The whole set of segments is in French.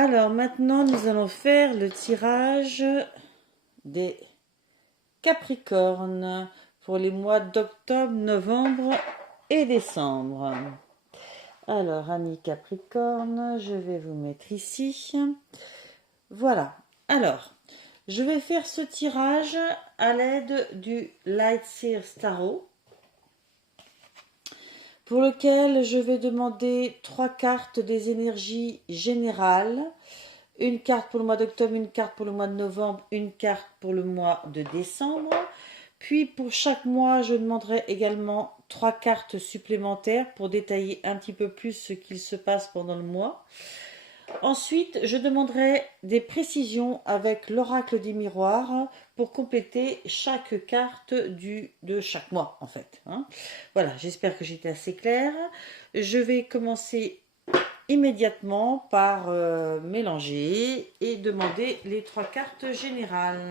Alors maintenant, nous allons faire le tirage des Capricornes pour les mois d'octobre, novembre et décembre. Alors, Annie Capricorne, je vais vous mettre ici. Voilà. Alors, je vais faire ce tirage à l'aide du Lightseer Tarot, pour lequel je vais demander 3 cartes des énergies générales. Une carte pour le mois d'octobre, une carte pour le mois de novembre, une carte pour le mois de décembre. Puis pour chaque mois, je demanderai également 3 cartes supplémentaires pour détailler un petit peu plus ce qu'il se passe pendant le mois. Ensuite, je demanderai des précisions avec l'oracle des miroirs pour compléter chaque carte de chaque mois, en fait. Voilà, j'espère que j'étais assez claire. Je vais commencer immédiatement par mélanger et demander les 3 cartes générales.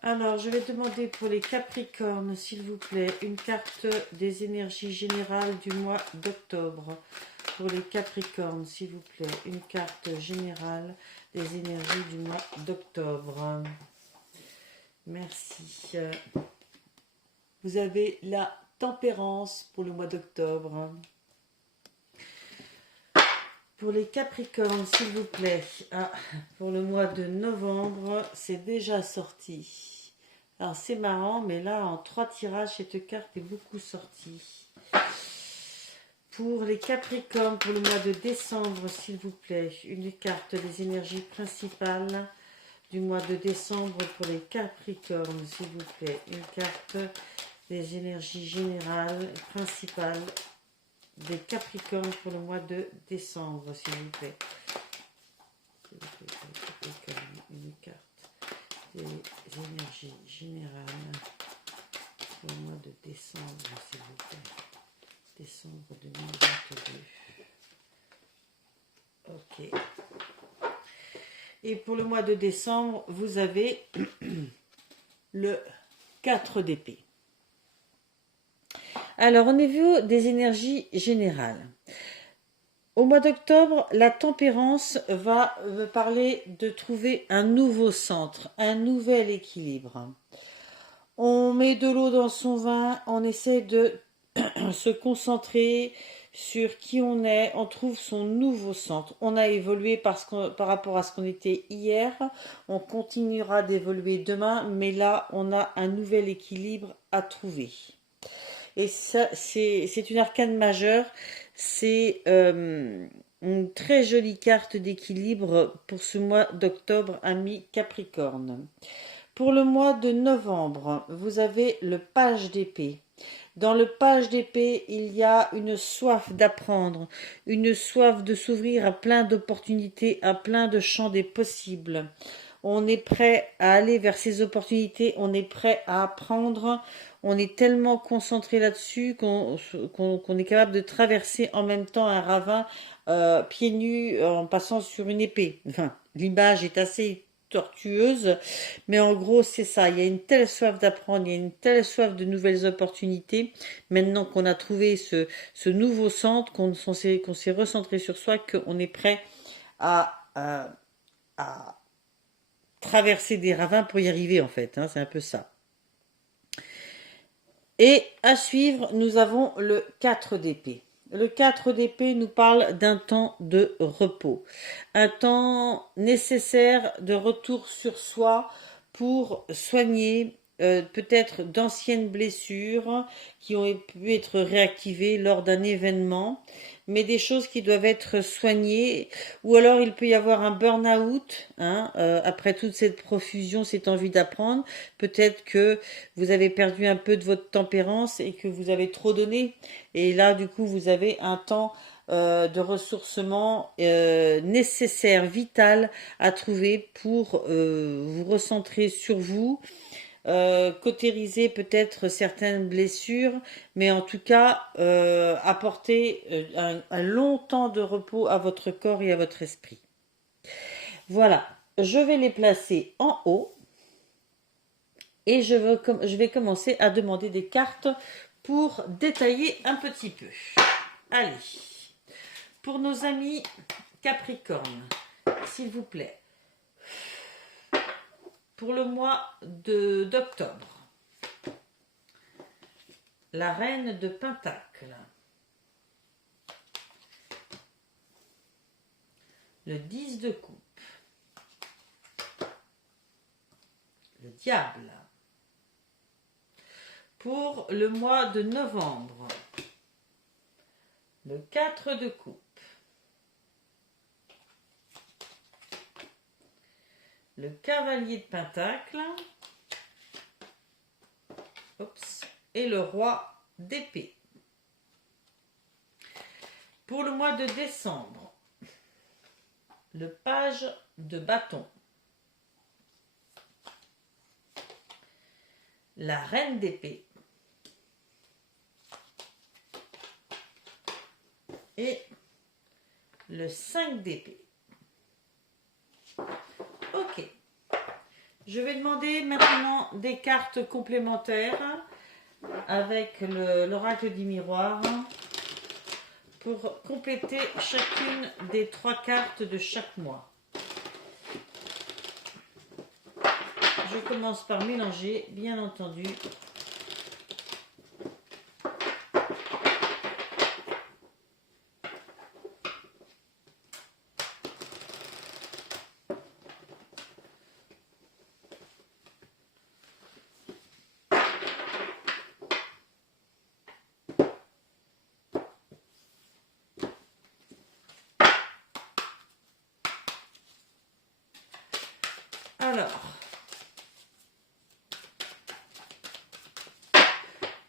Alors, je vais demander pour les Capricornes, s'il vous plaît, une carte des énergies générales du mois d'octobre. Pour les Capricornes, s'il vous plaît, une carte générale des énergies du mois d'octobre. Merci. Vous avez la tempérance pour le mois d'octobre. Pour les Capricornes, s'il vous plaît, pour le mois de novembre, c'est déjà sorti. Alors c'est marrant, mais là, en 3 tirages, cette carte est beaucoup sortie. Pour les Capricornes, pour le mois de décembre, s'il vous plaît, une carte des énergies principales du mois de décembre pour les Capricornes, s'il vous plaît. Une carte des énergies générales principales des Capricornes pour le mois de décembre, s'il vous plaît. Une carte des énergies générales pour le mois de décembre, s'il vous plaît. Décembre 2022. Ok. Et pour le mois de décembre, vous avez le 4 d'épée. Alors, au niveau des énergies générales, au mois d'octobre, la tempérance va me parler de trouver un nouveau centre, un nouvel équilibre. On met de l'eau dans son vin, on essaie de se concentrer sur qui on est, on trouve son nouveau centre. On a évolué par rapport à ce qu'on était hier, on continuera d'évoluer demain, mais là, on a un nouvel équilibre à trouver. Et ça, c'est une arcane majeure. C'est une très jolie carte d'équilibre pour ce mois d'octobre, ami Capricorne. Pour le mois de novembre, vous avez le page d'épée. Dans le page d'épée, il y a une soif d'apprendre, une soif de s'ouvrir à plein d'opportunités, à plein de champs des possibles. On est prêt à aller vers ces opportunités, on est prêt à apprendre, on est tellement concentré là-dessus qu'on est capable de traverser en même temps un ravin pieds nus en passant sur une épée. Enfin, l'image est assez tortueuse, mais en gros c'est ça, il y a une telle soif d'apprendre, il y a une telle soif de nouvelles opportunités, maintenant qu'on a trouvé ce nouveau centre, qu'on s'est recentré sur soi, qu'on est prêt à traverser des ravins pour y arriver en fait, c'est un peu ça. Et à suivre, nous avons le 4 d'épée. Le 4 d'épée nous parle d'un temps de repos, un temps nécessaire de retour sur soi pour soigner peut-être d'anciennes blessures qui ont pu être réactivées lors d'un événement, mais des choses qui doivent être soignées, ou alors il peut y avoir un burn-out, après toute cette profusion, cette envie d'apprendre, peut-être que vous avez perdu un peu de votre tempérance et que vous avez trop donné, et là du coup vous avez un temps de ressourcement nécessaire, vital à trouver pour vous recentrer sur vous, cautériser peut-être certaines blessures, mais en tout cas apporter un long temps de repos à votre corps et à votre esprit. Voilà, je vais les placer en haut et je vais commencer à demander des cartes pour détailler un petit peu. Allez, Pour nos amis Capricorne, s'il vous plaît, pour le mois d'octobre, la reine de Pentacle, le 10 de coupe, le diable. Pour le mois de novembre, le 4 de coupe, le cavalier de Pentacle, et le roi d'épée. Pour le mois de décembre, le page de bâton, la reine d'épée et le 5 d'épée. Ok. Je vais demander maintenant des cartes complémentaires avec l'oracle du miroir pour compléter chacune des 3 cartes de chaque mois. Je commence par mélanger, bien entendu. Alors,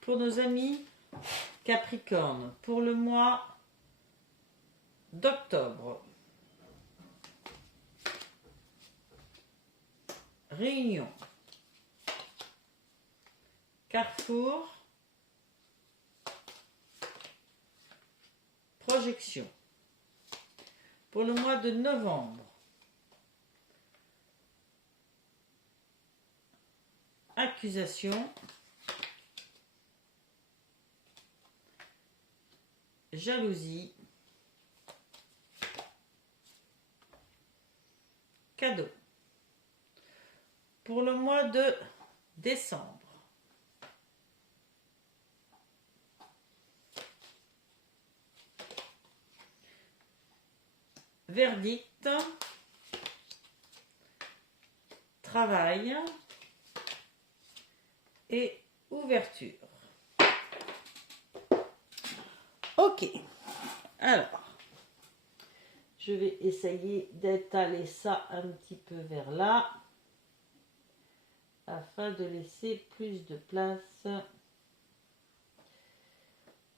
pour nos amis Capricorne, pour le mois d'octobre, Réunion, Carrefour, Projection. Pour le mois de novembre, Accusation, Jalousie, Cadeau. Pour le mois de décembre, Verdict, Travail et Ouverture. Ok, alors, je vais essayer d'étaler ça un petit peu vers là, afin de laisser plus de place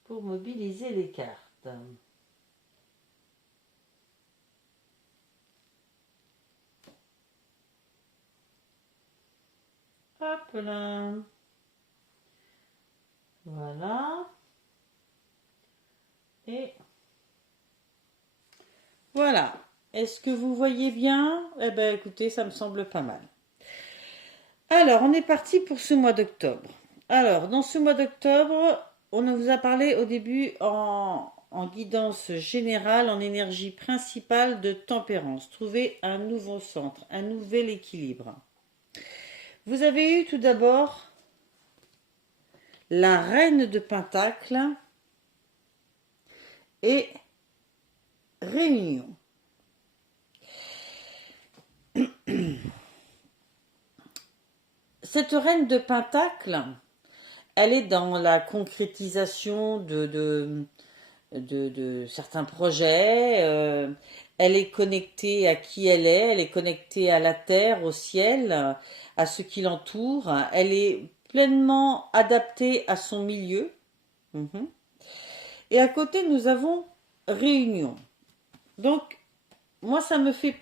pour mobiliser les cartes. Hop là. Voilà. Et voilà. Est-ce que vous voyez bien? Eh bien, écoutez, ça me semble pas mal. Alors, on est parti pour ce mois d'octobre. Alors, dans ce mois d'octobre, on vous a parlé au début en guidance générale, en énergie principale de tempérance. Trouver un nouveau centre, un nouvel équilibre. Vous avez eu tout d'abord la reine de Pentacle et Réunion. Cette reine de Pentacle, elle est dans la concrétisation de certains projets. Elle est connectée à qui elle est connectée à la terre, au ciel, à ce qui l'entoure. Elle est pleinement adaptée à son milieu. Et à côté, nous avons Réunion. Donc, moi, ça me fait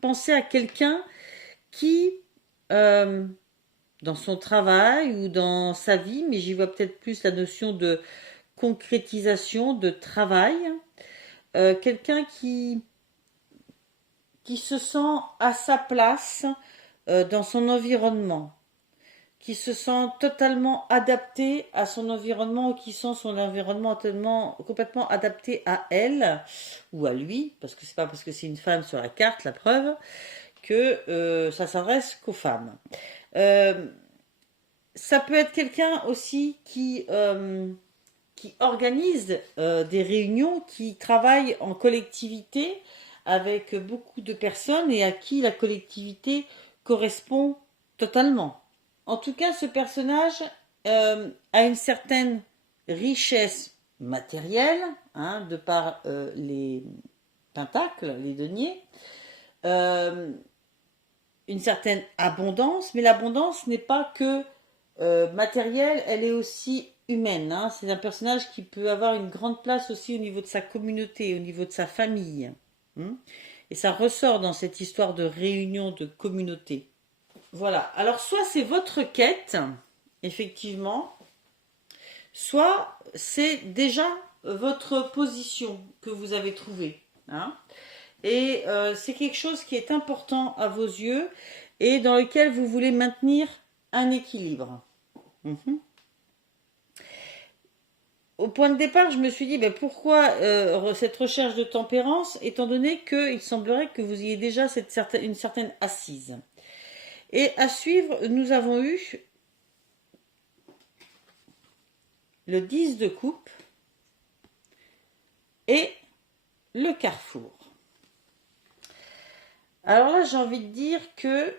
penser à quelqu'un qui, dans son travail ou dans sa vie, mais j'y vois peut-être plus la notion de concrétisation, de travail, quelqu'un qui se sent à sa place dans son environnement, qui se sent totalement adapté à son environnement ou qui sent son environnement complètement adapté à elle ou à lui, parce que c'est pas parce que c'est une femme sur la carte, la preuve, que ça s'adresse qu'aux femmes. Euh, Ça peut être quelqu'un aussi qui organise des réunions, qui travaille en collectivité avec beaucoup de personnes et à qui la collectivité correspond totalement. En tout cas, ce personnage a une certaine richesse matérielle, hein, de par les pentacles, les deniers, euh, une certaine abondance, mais l'abondance n'est pas que matérielle, elle est aussi humaine, hein. C'est un personnage qui peut avoir une grande place aussi au niveau de sa communauté, au niveau de sa famille, hein. Et ça ressort dans cette histoire de réunion de communauté. Voilà. Alors, soit c'est votre quête, effectivement, soit c'est déjà votre position que vous avez trouvée, hein. Et c'est quelque chose qui est important à vos yeux et dans lequel vous voulez maintenir un équilibre. Mhm. Au point de départ, je me suis dit, ben pourquoi cette recherche de tempérance, étant donné qu'il semblerait que vous ayez déjà une certaine assise. Et à suivre, nous avons eu le 10 de coupe et le carrefour. Alors là, j'ai envie de dire que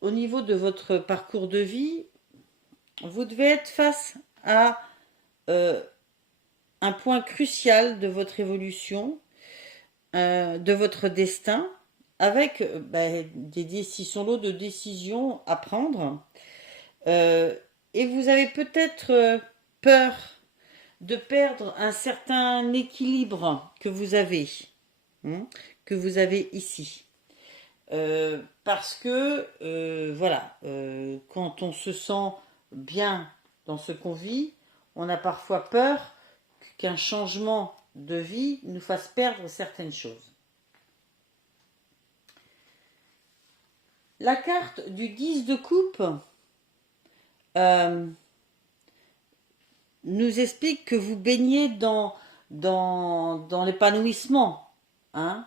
au niveau de votre parcours de vie, vous devez être face à un point crucial de votre évolution, de votre destin, avec des décisions, lot de décisions à prendre. Et vous avez peut-être peur de perdre un certain équilibre que vous avez, hein, que vous avez ici. Parce que, voilà, quand on se sent bien dans ce qu'on vit, on a parfois peur qu'un changement de vie nous fasse perdre certaines choses. La carte du 10 de coupe nous explique que vous baignez dans l'épanouissement, hein,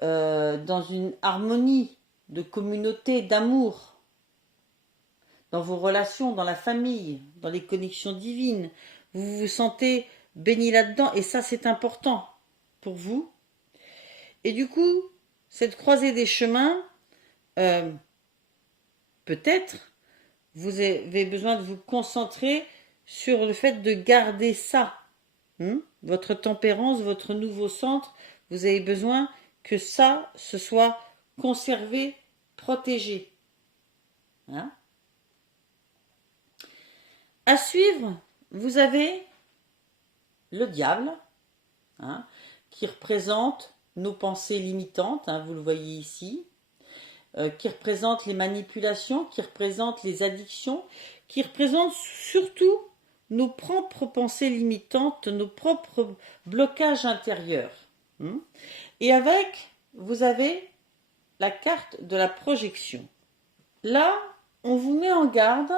dans une harmonie de communauté, d'amour, dans vos relations, dans la famille, dans les connexions divines. Vous vous sentez baigné là-dedans et ça c'est important pour vous. Et du coup, cette croisée des chemins, peut-être vous avez besoin de vous concentrer sur le fait de garder ça, hein, votre tempérance, votre nouveau centre. Vous avez besoin que ça se soit conservé, protégé, hein. À suivre, vous avez le diable, hein, qui représente nos pensées limitantes, hein, vous le voyez ici, qui représente les manipulations, qui représente les addictions, qui représente surtout nos propres pensées limitantes, nos propres blocages intérieurs. Et avec, vous avez la carte de la projection. Là, on vous met en garde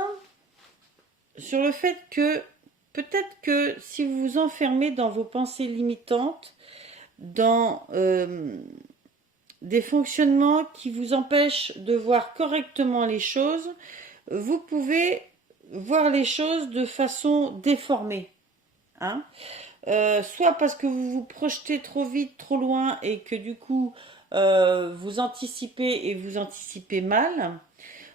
sur le fait que peut-être que si vous vous enfermez dans vos pensées limitantes, dans des fonctionnements qui vous empêchent de voir correctement les choses, vous pouvez voir les choses de façon déformée, hein. Soit parce que vous vous projetez trop vite, trop loin et que du coup vous anticipez et vous anticipez mal,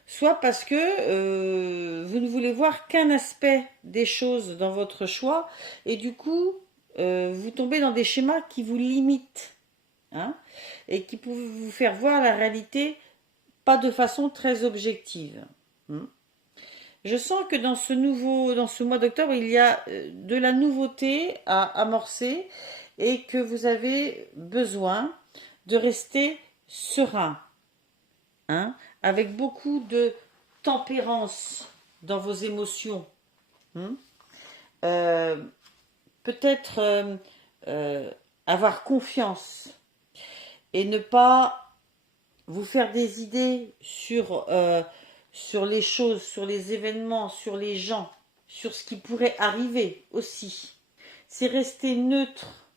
soit parce que vous ne voulez voir qu'un aspect des choses dans votre choix et du coup vous tombez dans des schémas qui vous limitent, hein, et qui peuvent vous faire voir la réalité pas de façon très objective. Je sens que dans ce mois d'octobre, il y a de la nouveauté à amorcer et que vous avez besoin de rester serein, hein, avec beaucoup de tempérance dans vos émotions. Peut-être avoir confiance et ne pas vous faire des idées sur sur les choses, sur les événements, sur les gens, sur ce qui pourrait arriver aussi. C'est rester neutre,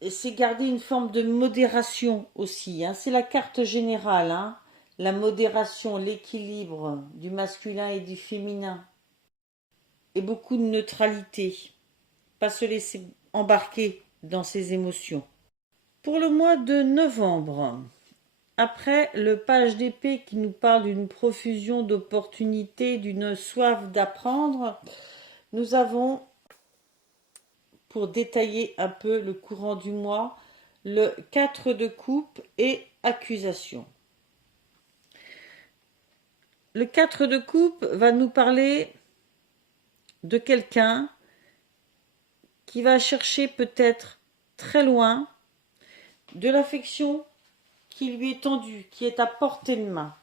et c'est garder une forme de modération aussi, hein. C'est la carte générale, hein. La modération, l'équilibre du masculin et du féminin. Et beaucoup de neutralité. Pas se laisser embarquer dans ses émotions. Pour le mois de novembre, après le page d'épée qui nous parle d'une profusion d'opportunités, d'une soif d'apprendre, nous avons, pour détailler un peu le courant du mois, le 4 de coupe et accusation. Le 4 de coupe va nous parler de quelqu'un qui va chercher peut-être très loin de l'affection qui lui est tendue, qui est à portée de main.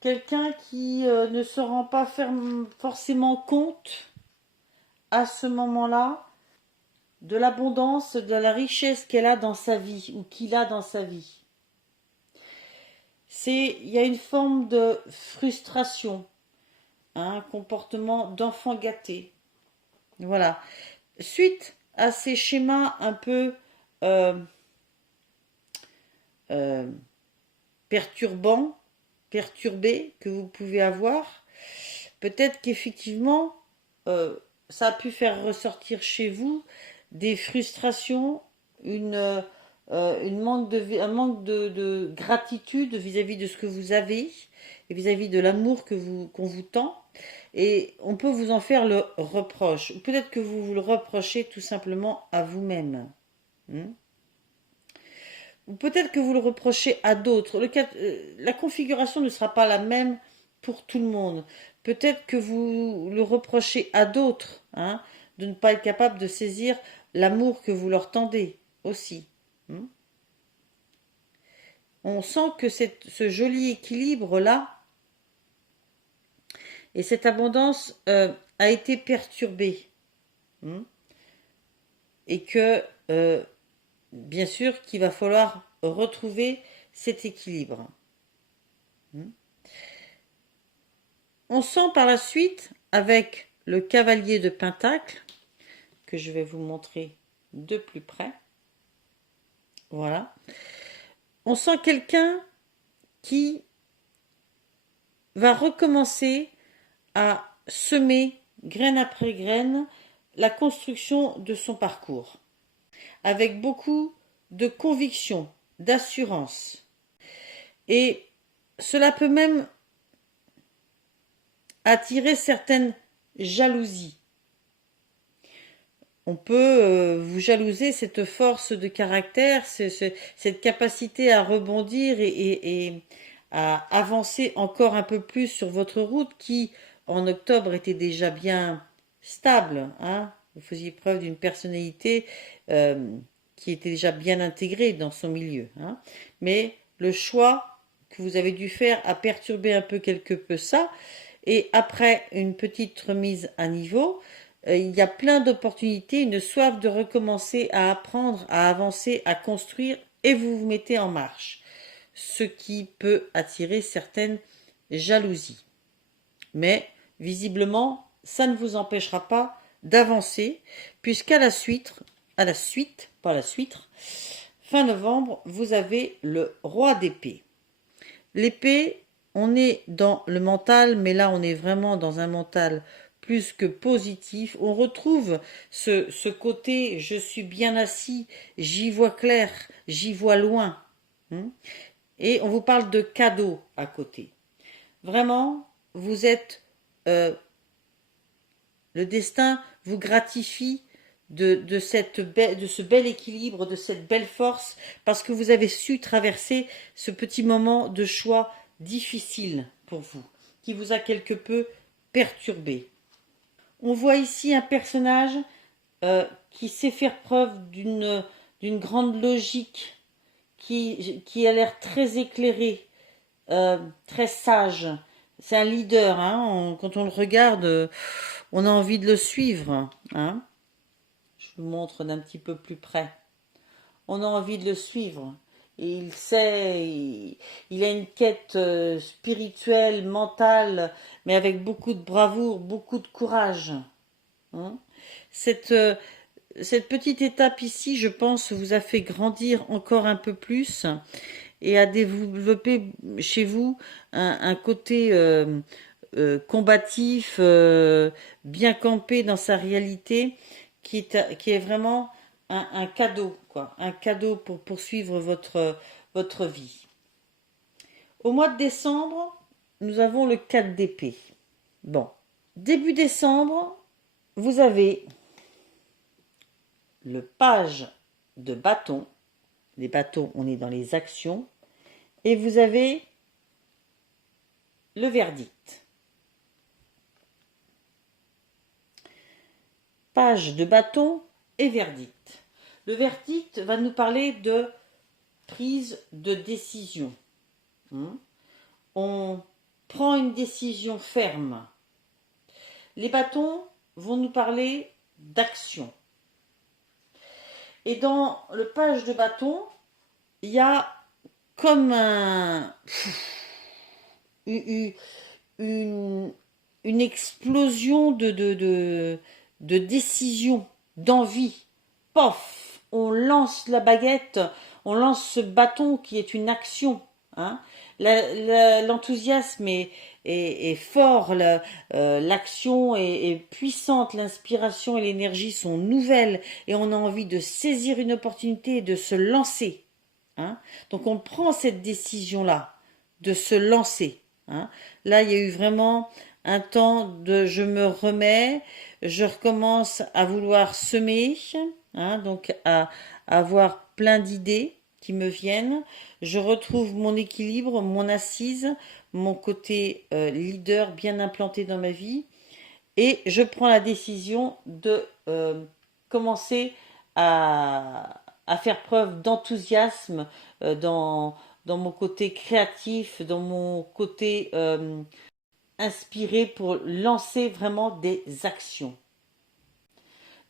Quelqu'un qui ne se rend pas forcément compte à ce moment-là de l'abondance, de la richesse qu'elle a dans sa vie ou qu'il a dans sa vie. Il y a une forme de frustration, hein, un comportement d'enfant gâté. Voilà. Suite à ces schémas un peu perturbés que vous pouvez avoir, peut-être qu'effectivement, ça a pu faire ressortir chez vous des frustrations, un manque de gratitude vis-à-vis de ce que vous avez et vis-à-vis de l'amour qu'on vous tend. Et on peut vous en faire le reproche. Peut-être que vous le reprochez tout simplement à vous-même. Ou peut-être que vous le reprochez à d'autres. La configuration ne sera pas la même pour tout le monde. Peut-être que vous le reprochez à d'autres, hein, de ne pas être capable de saisir l'amour que vous leur tendez aussi. On sent que ce joli équilibre-là et cette abondance a été perturbée. Et que, bien sûr, qu'il va falloir retrouver cet équilibre. On sent par la suite, avec le cavalier de Pentacle, que je vais vous montrer de plus près. Voilà. On sent quelqu'un qui va recommencer à semer, graine après graine, la construction de son parcours. Avec beaucoup de conviction, d'assurance. Et cela peut même attirer certaines jalousies. On peut vous jalouser cette force de caractère, cette capacité à rebondir et à avancer encore un peu plus sur votre route qui, en octobre, était déjà bien stable. Hein. Vous faisiez preuve d'une personnalité qui était déjà bien intégrée dans son milieu. Hein. Mais le choix que vous avez dû faire a perturbé un peu quelque peu ça. Et après une petite remise à niveau, il y a plein d'opportunités, une soif de recommencer à apprendre, à avancer, à construire, et vous vous mettez en marche. Ce qui peut attirer certaines jalousies. Mais visiblement, ça ne vous empêchera pas d'avancer, puisqu'à la suite, fin novembre, vous avez le roi d'épée. L'épée, on est dans le mental, mais là on est vraiment dans un mental plus que positif. On retrouve ce côté je suis bien assis, j'y vois clair, j'y vois loin. Et on vous parle de cadeaux à côté. Vraiment, vous êtes... le destin vous gratifie de ce bel équilibre, de cette belle force, parce que vous avez su traverser ce petit moment de choix difficile pour vous, qui vous a quelque peu perturbé. On voit ici un personnage qui sait faire preuve d'une grande logique, qui a l'air très éclairé, très sage. C'est un leader, hein. Quand on le regarde, on a envie de le suivre. Hein. Je vous montre d'un petit peu plus près. On a envie de le suivre. et il sait, il a une quête spirituelle, mentale, mais avec beaucoup de bravoure, beaucoup de courage. Hein. Cette, euh, cette petite étape ici, je pense, vous a fait grandir encore un peu plus et a développé chez vous un côté combatif, bien campé dans sa réalité, qui est vraiment un cadeau, quoi, un cadeau pour poursuivre votre vie. Au mois de décembre, nous avons le 4 d'épée. Bon, début décembre, vous avez le page de bâton. Les bâtons, on est dans les actions. Et vous avez le verdict. Page de bâton et verdict. Le verdict va nous parler de prise de décision. On prend une décision ferme. Les bâtons vont nous parler d'action. Et dans le page de bâton, il y a comme une explosion de décision, d'envie. Pof, on lance la baguette, on lance ce bâton qui est une action. Hein. L'enthousiasme est fort, l'action est puissante, l'inspiration et l'énergie sont nouvelles et on a envie de saisir une opportunité et de se lancer. Hein. Donc on prend cette décision-là de se lancer. Hein. Là, il y a eu vraiment un temps de je me remets, je recommence à vouloir semer, hein, donc à avoir plein d'idées qui me viennent. Je retrouve mon équilibre, mon assise, mon côté leader bien implanté dans ma vie et je prends la décision de commencer à faire preuve d'enthousiasme dans mon côté créatif, dans mon côté inspiré pour lancer vraiment des actions.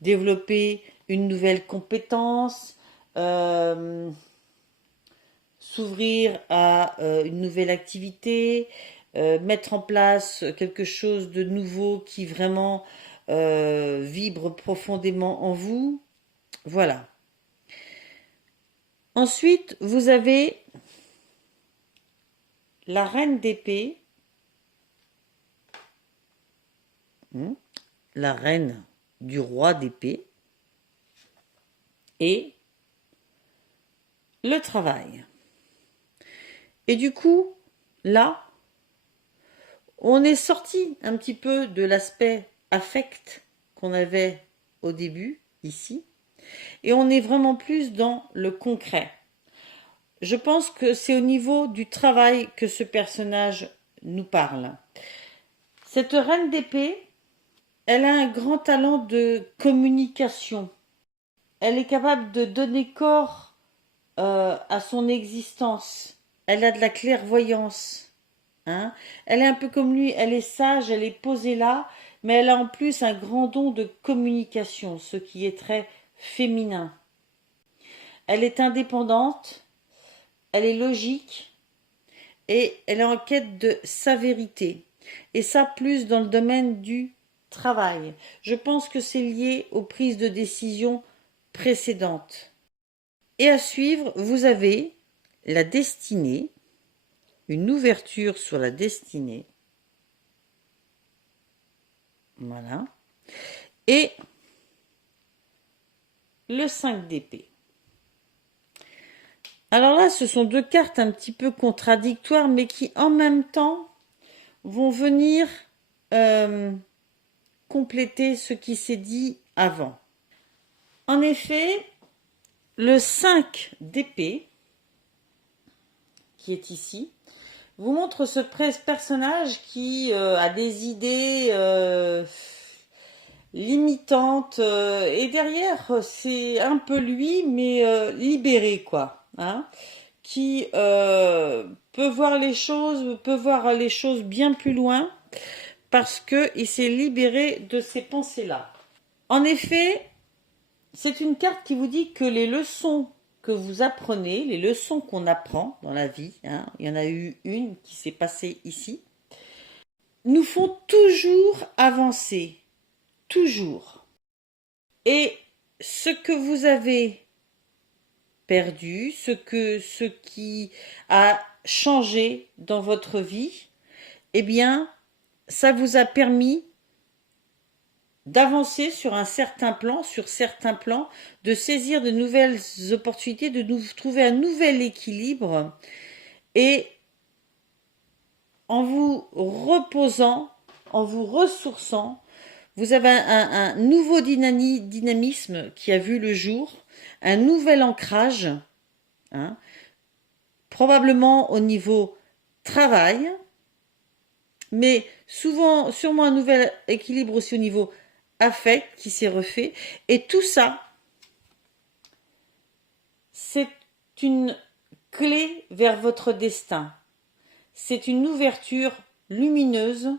Développer une nouvelle compétence, s'ouvrir à une nouvelle activité, mettre en place quelque chose de nouveau qui vraiment vibre profondément en vous. Voilà. Ensuite, vous avez la reine d'épée, la reine du roi d'épée et le travail. Et du coup, là, on est sorti un petit peu de l'aspect affect qu'on avait au début, ici, et on est vraiment plus dans le concret. Je pense que c'est au niveau du travail que ce personnage nous parle. Cette reine d'épée, elle a un grand talent de communication. Elle est capable de donner corps à son existence. Elle a de la clairvoyance. Hein. Elle est un peu comme lui, elle est sage, elle est posée là, mais elle a en plus un grand don de communication, ce qui est très féminin. Elle est indépendante, elle est logique et elle est en quête de sa vérité. Et ça plus dans le domaine du travail. Je pense que c'est lié aux prises de décision précédentes. Et à suivre, vous avez la destinée, une ouverture sur la destinée. Voilà. Et le 5 d'épée. Alors là, ce sont deux cartes un petit peu contradictoires, mais qui en même temps vont venir compléter ce qui s'est dit avant. En effet, le 5 d'épée, qui est ici, vous montre ce personnage qui a des idées limitantes et derrière, c'est un peu lui, mais libéré, quoi. Hein, qui peut voir les choses bien plus loin parce qu'il s'est libéré de ces pensées-là. En effet, c'est une carte qui vous dit que les leçons que vous apprenez, les leçons qu'on apprend dans la vie, hein, il y en a eu une qui s'est passée ici, nous font toujours avancer, toujours. Et ce que vous avez perdu, ce qui a changé dans votre vie, eh bien, ça vous a permis d'avancer sur un certain plan, sur certains plans, de saisir de nouvelles opportunités, de trouver un nouvel équilibre et en vous reposant, en vous ressourçant, vous avez un nouveau dynamisme qui a vu le jour, un nouvel ancrage, hein, probablement au niveau travail, mais souvent, sûrement un nouvel équilibre aussi au niveau affect qui s'est refait. Et tout ça, c'est une clé vers votre destin. C'est une ouverture lumineuse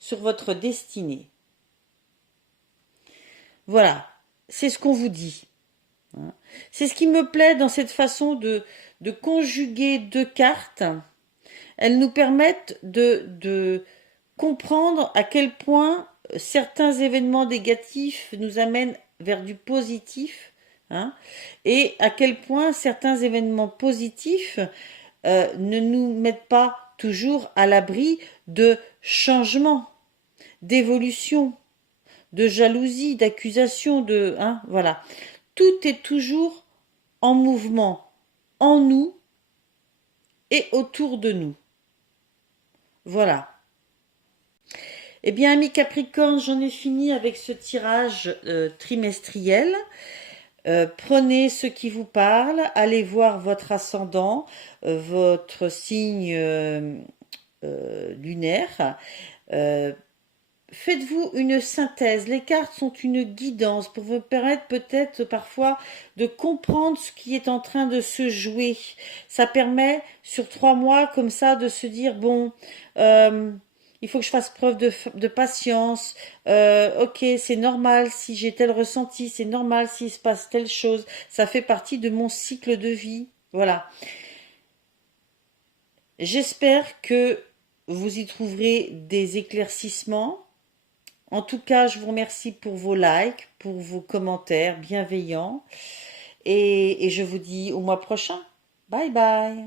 sur votre destinée. Voilà, c'est ce qu'on vous dit. C'est ce qui me plaît dans cette façon de conjuguer deux cartes. Elles nous permettent de comprendre à quel point certains événements négatifs nous amènent vers du positif, hein, et à quel point certains événements positifs ne nous mettent pas toujours à l'abri de changements, d'évolution, de jalousie, d'accusation, hein, voilà. Tout est toujours en mouvement, en nous et autour de nous. Voilà. Eh bien, amis Capricorne, j'en ai fini avec ce tirage trimestriel. Prenez ce qui vous parle, allez voir votre ascendant, votre signe lunaire. Faites-vous une synthèse. Les cartes sont une guidance pour vous permettre peut-être parfois de comprendre ce qui est en train de se jouer. Ça permet sur 3 mois comme ça de se dire, bon, il faut que je fasse preuve de patience. Ok, c'est normal si j'ai tel ressenti, c'est normal s'il se passe telle chose. Ça fait partie de mon cycle de vie. Voilà. J'espère que vous y trouverez des éclaircissements. En tout cas, je vous remercie pour vos likes, pour vos commentaires bienveillants. Et je vous dis au mois prochain. Bye bye.